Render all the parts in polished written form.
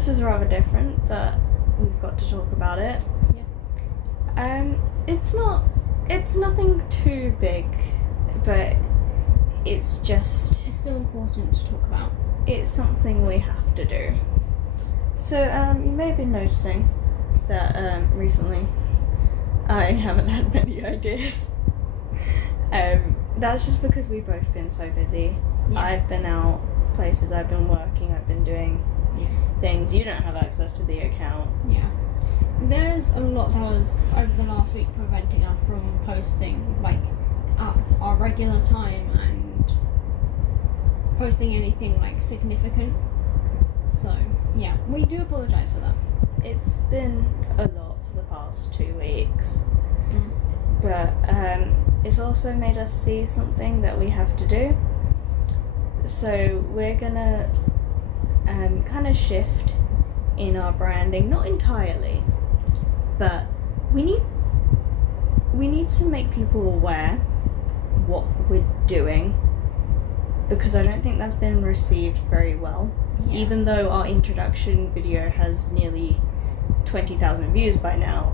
this is rather different, but we've got to talk about it. Yeah. It's nothing too big, but it's still important to talk about. It's something we have to do. So, you may have been noticing that, recently I haven't had many ideas. That's just because we've both been so busy. Yeah. I've been out places, I've been working, I've been doing things. You don't have access to the account. Yeah. There's a lot that was, over the last week, preventing us from posting, like, at our regular time and posting anything, like, significant. So, yeah, we do apologise for that. It's been a lot for the past 2 weeks. Mm. But it's also made us see something that we have to do. So we're gonna kind of shift in our branding, not entirely, but we need to make people aware what we're doing, because I don't think that's been received very well. Yeah. Even though our introduction video has nearly 20,000 views by now,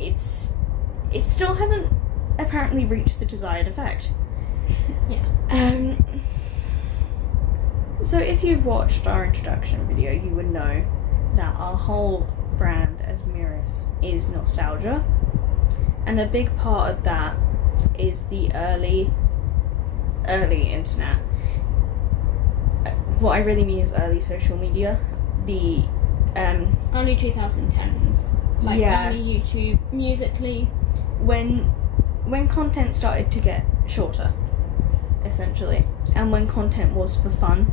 it still hasn't apparently reached the desired effect. Yeah. So if you've watched our introduction video, you would know that our whole brand as Mirrors is nostalgia, and a big part of that is the early internet. What I really mean is early social media. The early 2010s, like early YouTube, Musical.ly. When content started to get shorter, essentially, and when content was for fun,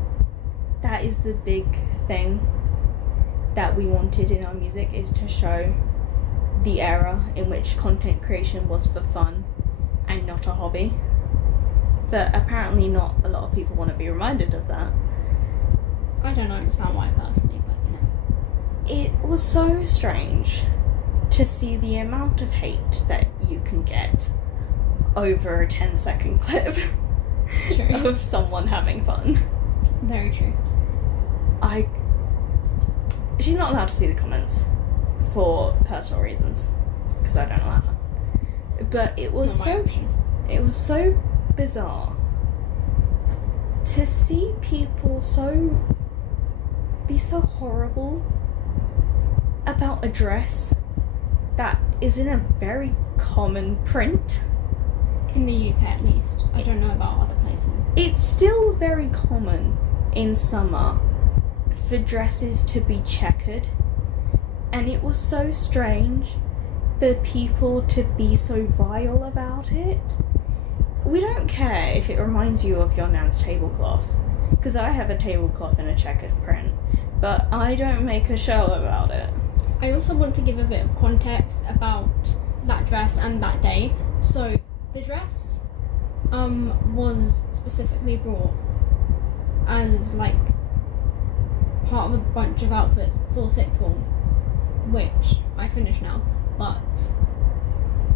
that is the big thing that we wanted in our music, is to show the era in which content creation was for fun and not a hobby. But apparently not a lot of people want to be reminded of that. I don't understand why personally, but you know. It was so strange to see the amount of hate that you can get over a 10-second clip True. of someone having fun. Very true. She's not allowed to see the comments for personal reasons, because I don't allow her. But it was so bizarre to see people be so horrible about a dress that is in a very common print. In the UK at least. I don't know about other places. It's still very common in summer for dresses to be checkered, and it was so strange for people to be so vile about it. We don't care if it reminds you of your nan's tablecloth, because I have a tablecloth in a checkered print, but I don't make a show about it. I also want to give a bit of context about that dress and that day. So the dress was specifically brought as like part of a bunch of outfits for sixth form, which I finished now, but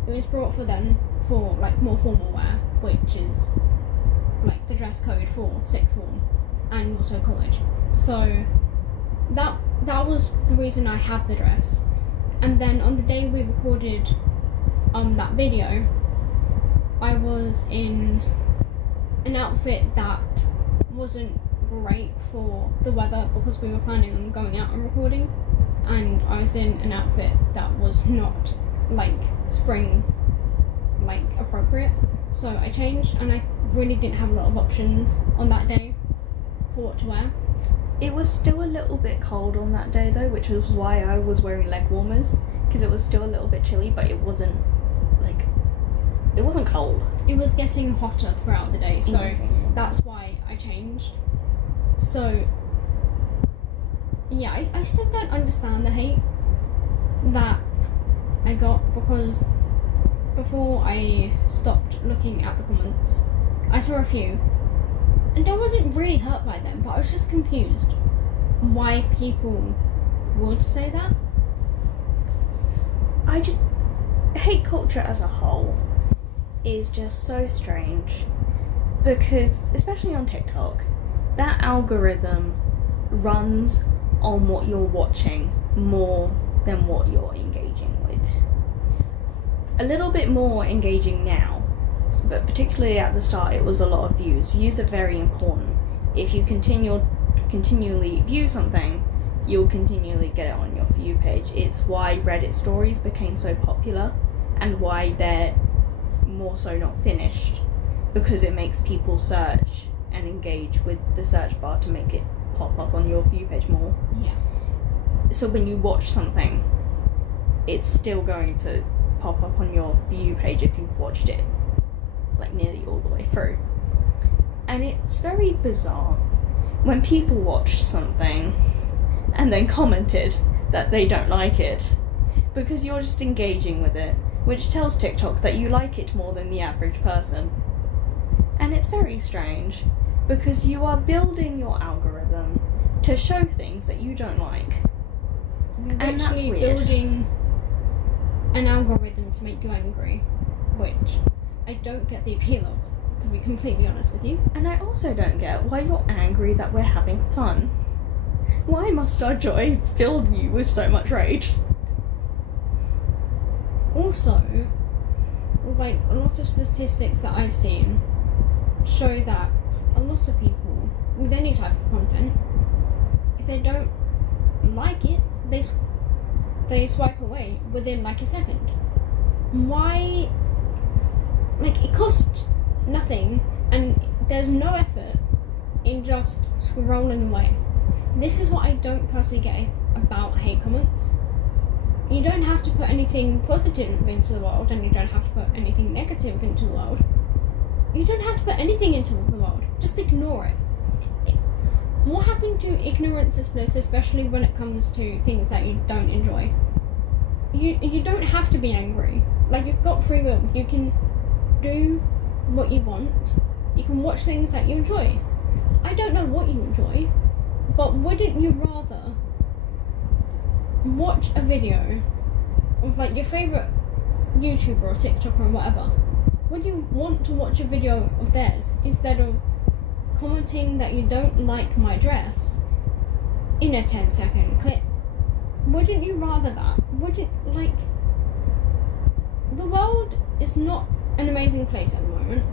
it was brought for then for like more formal wear, which is like the dress code for sixth form and also college. So that was the reason I have the dress. And then on the day we recorded that video, I was in an outfit that wasn't great for the weather because we were planning on going out and recording, and I was in an outfit that was not like spring like appropriate. So I changed, and I really didn't have a lot of options on that day for what to wear. It was still a little bit cold on that day though, which was why I was wearing leg warmers, because it was still a little bit chilly, but it wasn't cold. It was getting hotter throughout the day, so that's why I changed. So yeah, I still don't understand the hate that I got, because before I stopped looking at the comments, I saw a few, and I wasn't really hurt by them, but I was just confused why people would say that. Hate culture as a whole is just so strange, because especially on TikTok, that algorithm runs on what you're watching more than what you're engaging with. A little bit more engaging now, but particularly at the start it was a lot of views. Views are very important. If you continually view something, you'll continually get it on your For You page. It's why Reddit stories became so popular and why they're more so not finished, because it makes people search and engage with the search bar to make it pop up on your For You page more. Yeah. So when you watch something, it's still going to pop up on your For You page if you've watched it like nearly all the way through. And it's very bizarre when people watch something and then commented that they don't like it, because you're just engaging with it, which tells TikTok that you like it more than the average person. And it's very strange, because you are building your algorithm to show things that you don't like. You're And that's literally weird. building an algorithm to make you angry, which I don't get the appeal of, to be completely honest with you. And I also don't get why you're angry that we're having fun. Why must our joy fill you with so much rage? Also, like, a lot of statistics that I've seen show that a lot of people with any type of content, if they don't like it, they swipe away within like a second. Why? Like, it costs nothing and there's no effort in just scrolling away. This is what I don't personally get about hate comments. You don't have to put anything positive into the world, and you don't have to put anything negative into the world. You don't have to put anything into the world. Just ignore it. What happened to ignorance is bliss, especially when it comes to things that you don't enjoy? You don't have to be angry. Like, you've got free will. You can do what you want. You can watch things that you enjoy. I don't know what you enjoy, but wouldn't you rather watch a video of like your favourite YouTuber or TikToker or whatever? Would you want to watch a video of theirs instead of commenting that you don't like my dress in a 10-second clip? Wouldn't you rather that? Wouldn't, like, the world is not an amazing place at the moment,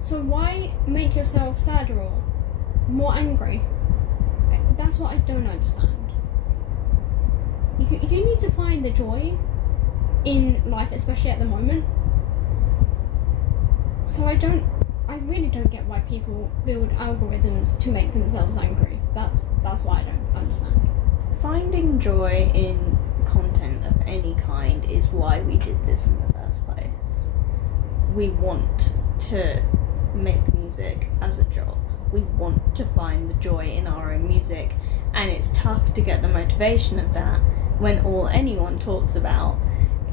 so why make yourself sadder or more angry? That's what I don't understand. You need to find the joy in life, especially at the moment. So I really don't get why people build algorithms to make themselves angry. That's why I don't understand. Finding joy in content of any kind is why we did this in the first place. We want to make music as a job. We want to find the joy in our own music, and it's tough to get the motivation of that when all anyone talks about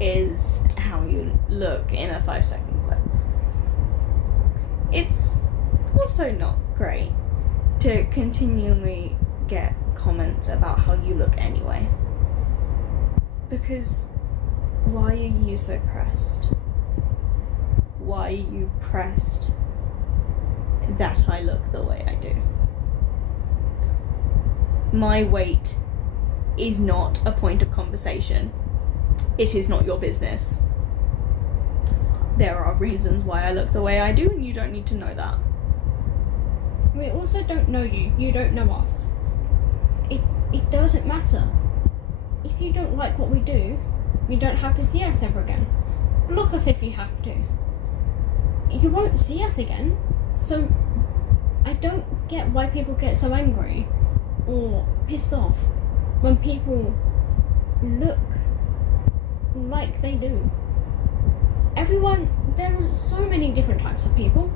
is how you look in a 5-second clip. It's also not great to continually get comments about how you look anyway, because why are you so pressed? Why are you pressed that I look the way I do? My weight is not a point of conversation. It is not your business. There are reasons why I look the way I do, and you don't need to know that. We also don't know you. You don't know us. It doesn't matter. If you don't like what we do, you don't have to see us ever again. Block us if you have to. You won't see us again. So I don't get why people get so angry or pissed off when people look like they do. There are so many different types of people.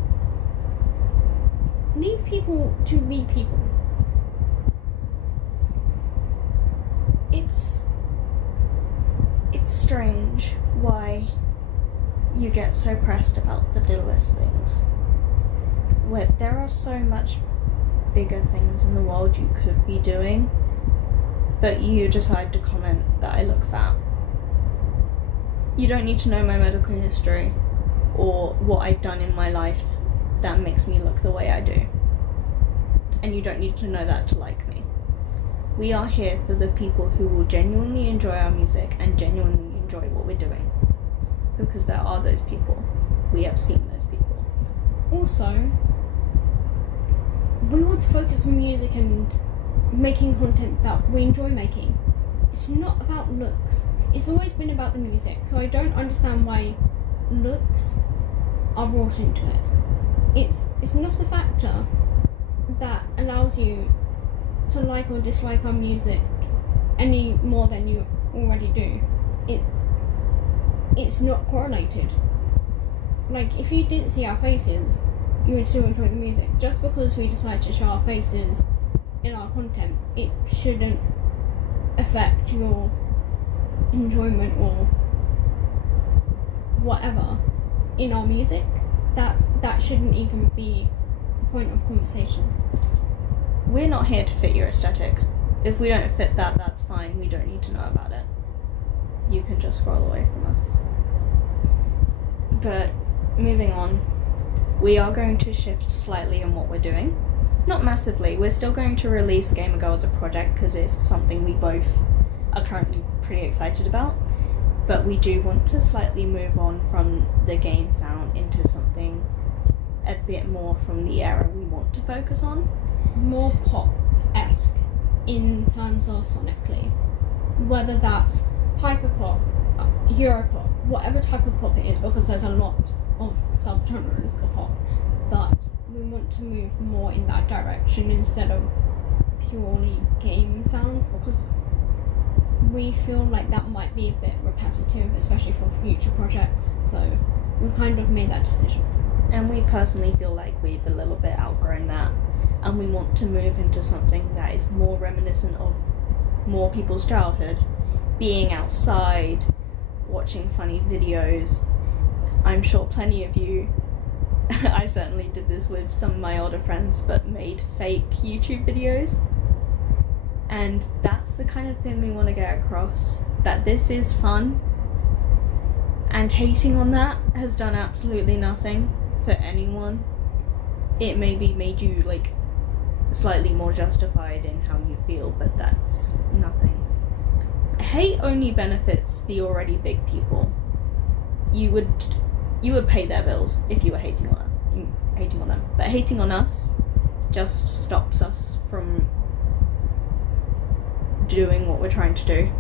Leave people to be people. It's strange why you get so pressed about the littlest things. Where there are so much bigger things in the world you could be doing, but you decide to comment that I look fat. You don't need to know my medical history or what I've done in my life that makes me look the way I do. And you don't need to know that to like me. We are here for the people who will genuinely enjoy our music and genuinely enjoy what we're doing. Because there are those people. We have seen those people. Also, we want to focus on music and making content that we enjoy making. It's not about looks. It's always been about the music, so I don't understand why looks are brought into it. It's not a factor that allows you to like or dislike our music any more than you already do. It's not correlated. Like, if you didn't see our faces, you would still enjoy the music. Just because we decide to show our faces in our content, it shouldn't affect your enjoyment or whatever in our music. That shouldn't even be a point of conversation. We're not here to fit your aesthetic. If we don't fit that, that's fine. We don't need to know about it. You can just scroll away from us. But moving on, we are going to shift slightly in what we're doing. Not massively. We're still going to release Gamer Girl as a project because it's something we both are currently pretty excited about. But we do want to slightly move on from the game sound into something a bit more from the era we want to focus on. More pop-esque in terms of sonically. Whether that's hyperpop, Europop, whatever type of pop it is, because there's a lot of subgenres of pop, but we want to move more in that direction instead of purely game sounds, because we feel like that might be a bit repetitive, especially for future projects, so we kind of made that decision. And we personally feel like we've a little bit outgrown that, and we want to move into something that is more reminiscent of more people's childhood, being outside, watching funny videos. I'm sure plenty of you, I certainly did this with some of my older friends, but made fake YouTube videos. And that's the kind of thing we want to get across, that this is fun, and hating on that has done absolutely nothing for anyone. It maybe made you like slightly more justified in how you feel, but that's nothing. Hate only benefits the already big people. You would pay their bills if you were hating on them. But hating on us just stops us from doing what we're trying to do.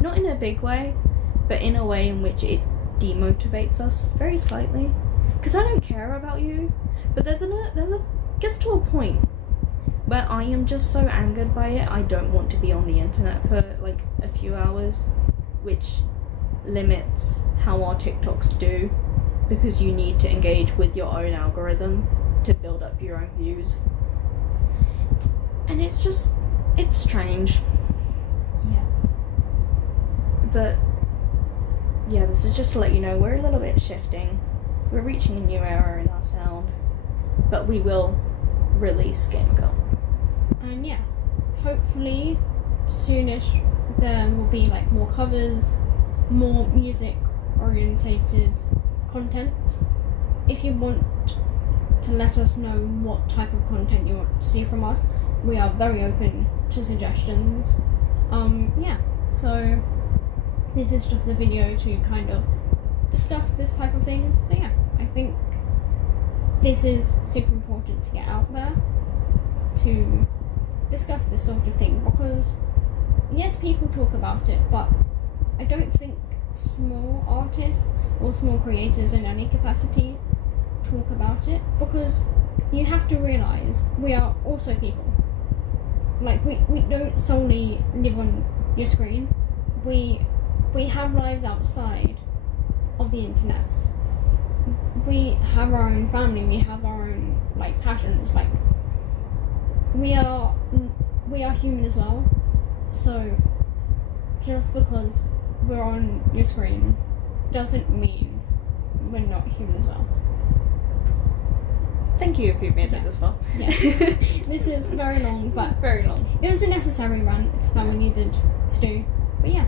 Not in a big way, but in a way in which it demotivates us very slightly. Because I don't care about you, but gets to a point where I am just so angered by it, I don't want to be on the internet for like a few hours, which limits how our TikToks do, because you need to engage with your own algorithm to build up your own views. And it's strange. Yeah. But yeah, this is just to let you know we're a little bit shifting. We're reaching a new era in our sound, but we will release Gamer Girl. And yeah, hopefully soonish there will be like more covers, more music orientated content. If you want to let us know what type of content you want to see from us, we are very open to suggestions. Yeah, so this is just the video to kind of discuss this type of thing. So yeah, I think this is super important to get out there, to discuss this sort of thing, because yes, people talk about it, but I don't think small artists or small creators in any capacity talk about it, because you have to realise we are also people. Like, we don't solely live on your screen. We have lives outside of the internet. We have our own family, we have our own like passions, like we are human as well. So just because we're on your screen doesn't mean we're not human as well. Thank you if you've made it this far. Yeah. This is very long, but very long. It was a necessary rant that we needed to do. But yeah.